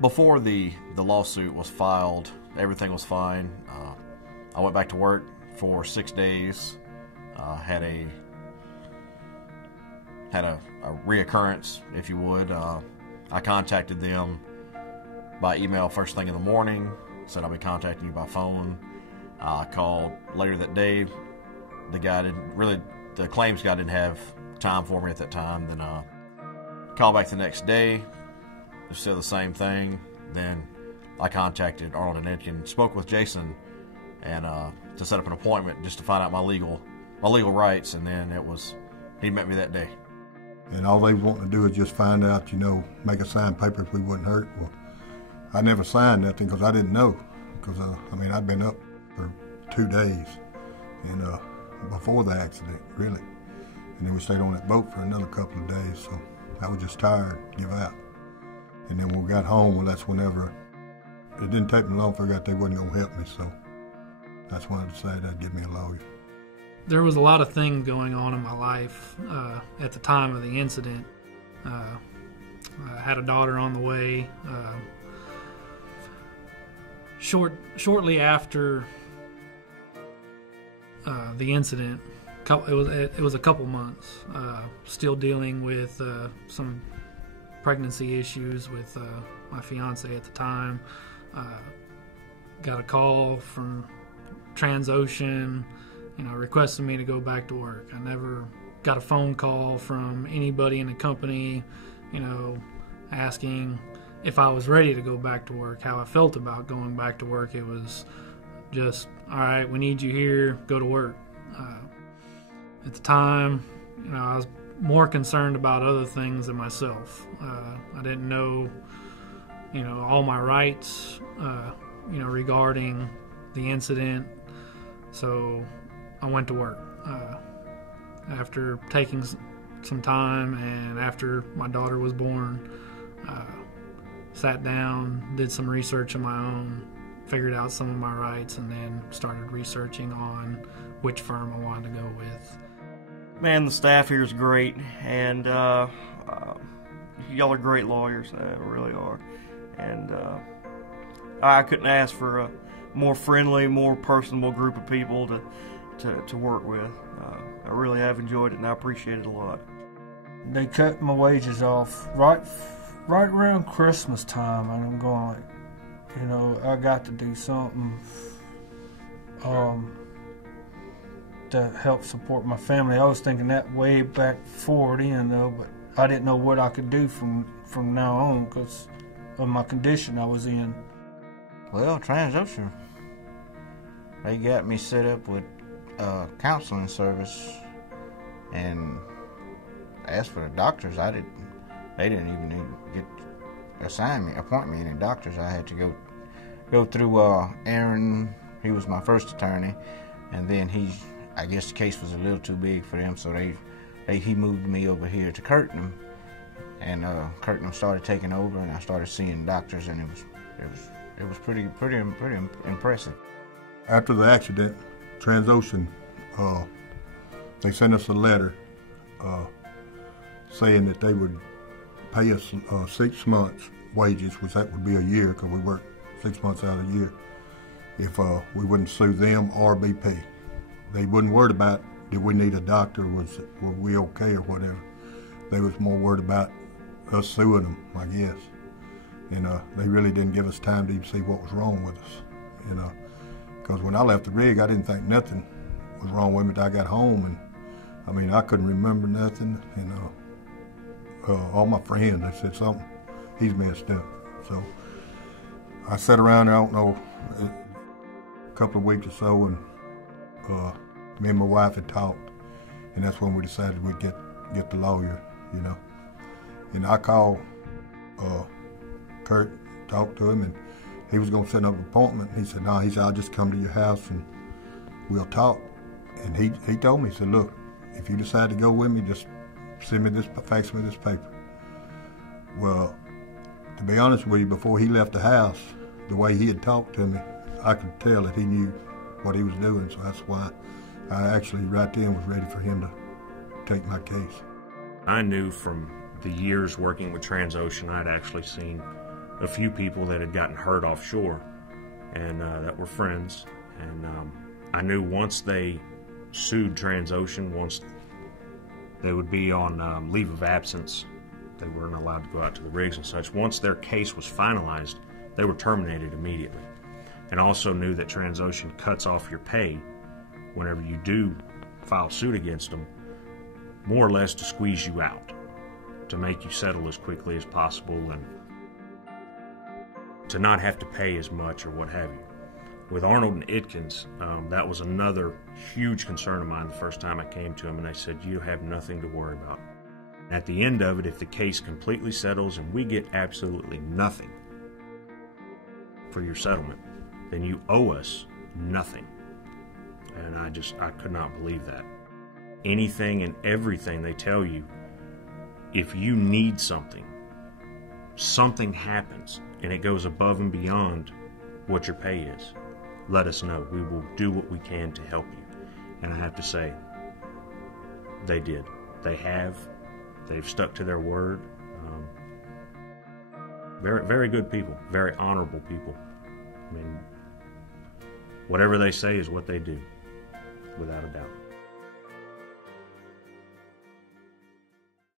Before the lawsuit was filed, everything was fine. I went back to work for 6 days. Had a reoccurrence, if you would. I contacted them by email first thing in the morning. Said I'll be contacting you by phone. I called later that day. The claims guy didn't have time for me at that time. Then called back the next day. They said the same thing. Then I contacted Arnold Itkin, spoke with Jason, and to set up an appointment just to find out my legal rights. And then he met me that day. And all they want to do is just find out, make a signed paper if we wouldn't hurt. Well, I never signed nothing because I didn't know. Because I'd been up for 2 days, and before the accident, really. And then we stayed on that boat for another couple of days, so I was just tired, give out. And then when we got home, well, that's whenever, it didn't take me long to figure out they wasn't going to help me, so that's when I decided I'd get me a lawyer. There was a lot of things going on in my life at the time of the incident. I had a daughter on the way. Shortly after the incident, it was a couple months, still dealing with some pregnancy issues with my fiance at the time. Got a call from Transocean, requesting me to go back to work. I never got a phone call from anybody in the company, asking if I was ready to go back to work, how I felt about going back to work. It was just, all right, we need you here, go to work. At the time, I was more concerned about other things than myself. I didn't know, all my rights, regarding the incident. So I went to work. After taking some time and after my daughter was born, sat down, did some research of my own, figured out some of my rights, and then started researching on which firm I wanted to go with. Man, the staff here is great, and y'all are great lawyers, really are. And I couldn't ask for a more friendly, more personable group of people to work with. I really have enjoyed it, and I appreciate it a lot. They cut my wages off right around Christmas time, and I'm going like, I got to do something to help support my family. I was thinking that way back forward in, though, but I didn't know what I could do from now on because of my condition I was in. Well, Transocean, they got me set up with counseling service, and as for the doctors, they didn't even appoint me any doctors. I had to go through Aaron. He was my first attorney, and then I guess the case was a little too big for them, so he moved me over here to Curtin, and Curtin started taking over, and I started seeing doctors, and it was pretty impressive. After the accident, Transocean, they sent us a letter saying that they would pay us 6 months' wages, which that would be a year because we worked 6 months out of the year, if we wouldn't sue them or BP. They wasn't worried about did we need a doctor, were we okay or whatever. They was more worried about us suing them, I guess. And they really didn't give us time to even see what was wrong with us. Because when I left the rig, I didn't think nothing was wrong with me until I got home, and I couldn't remember nothing. And all my friends, they said something, he's messed up. So I sat around, I don't know, a couple of weeks or so, and me and my wife had talked, and that's when we decided we'd get the lawyer, And I called Kurt, talked to him, and he was going to set up an appointment. He said, no, I'll just come to your house and we'll talk. And he told me, he said, look, if you decide to go with me, just fax me this paper. Well, to be honest with you, before he left the house, the way he had talked to me, I could tell that he knew what he was doing, so that's why I actually right then was ready for him to take my case. I knew from the years working with Transocean, I'd actually seen a few people that had gotten hurt offshore and that were friends. And I knew once they sued Transocean, once they would be on leave of absence, they weren't allowed to go out to the rigs and such. Once their case was finalized, they were terminated immediately. And also knew that Transocean cuts off your pay whenever you do file suit against them, more or less to squeeze you out, to make you settle as quickly as possible and to not have to pay as much or what have you. With Arnold and Itkins, that was another huge concern of mine the first time I came to them, and they said, you have nothing to worry about. At the end of it, if the case completely settles and we get absolutely nothing for your settlement, then you owe us nothing. And I could not believe that. Anything and everything they tell you, if you need something, something happens and it goes above and beyond what your pay is, let us know. We will do what we can to help you. And I have to say, they did. They've stuck to their word. Very, very good people, very honorable people. I mean, whatever they say is what they do, without a doubt.